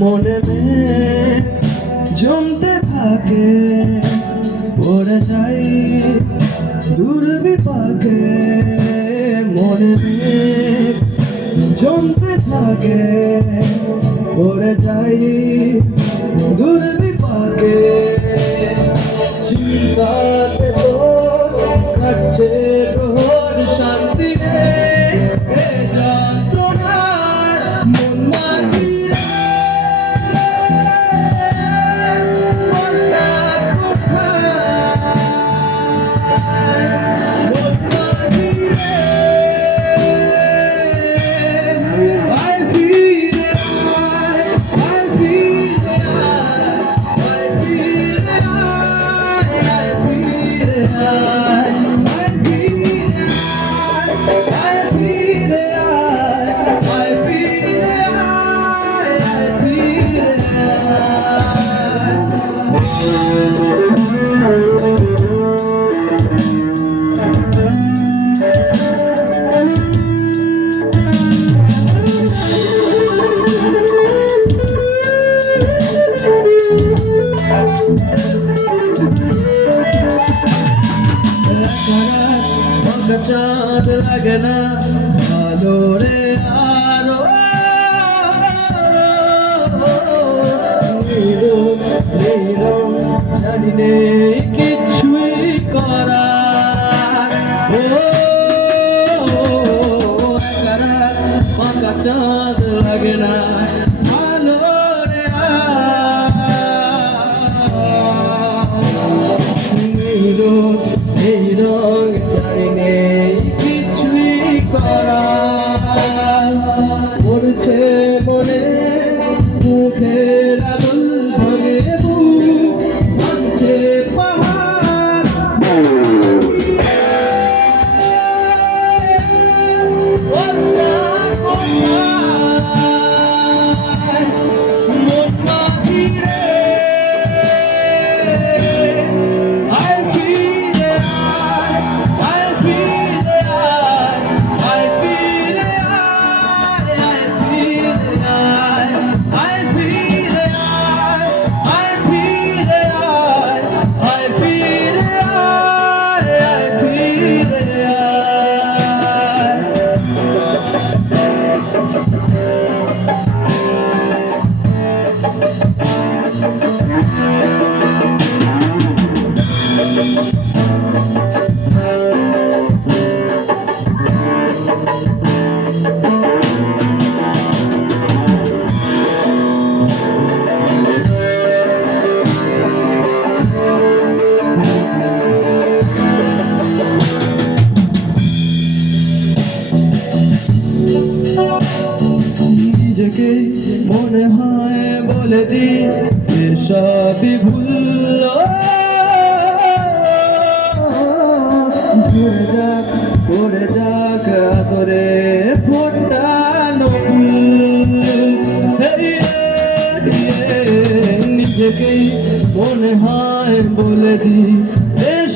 মনে জমতে থাকে, পড়ে যাই দুর্বিপাকে। মনে জমতে থাকে, পড়ে যাই দুর্বিপাকে। চিন্তাতে তো কাটছে প্রহর, শান্তি নেই এ যন্ত্রণার মন মাঝি চাঁদ লাগে না ভালো রে আরো জানি নেই কিছুই করার। ফাঁকা চাঁদ লাগে না ভালো রে এই রং জানি নেই কিছুই করার। পড়ছে মনে মুখের আগুন ভাঙে বুক, ভাঙছে পাহাড় মন মাঝি রে। মনে হয় বলে দি সবই ভুল, করে যাক আদরে ফোটানো নিজেকেই মনে হয় বলে দি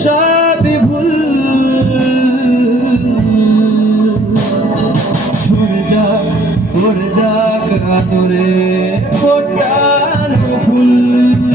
সবই ভুল। করে যাক আদরে ফোটানো ফুল।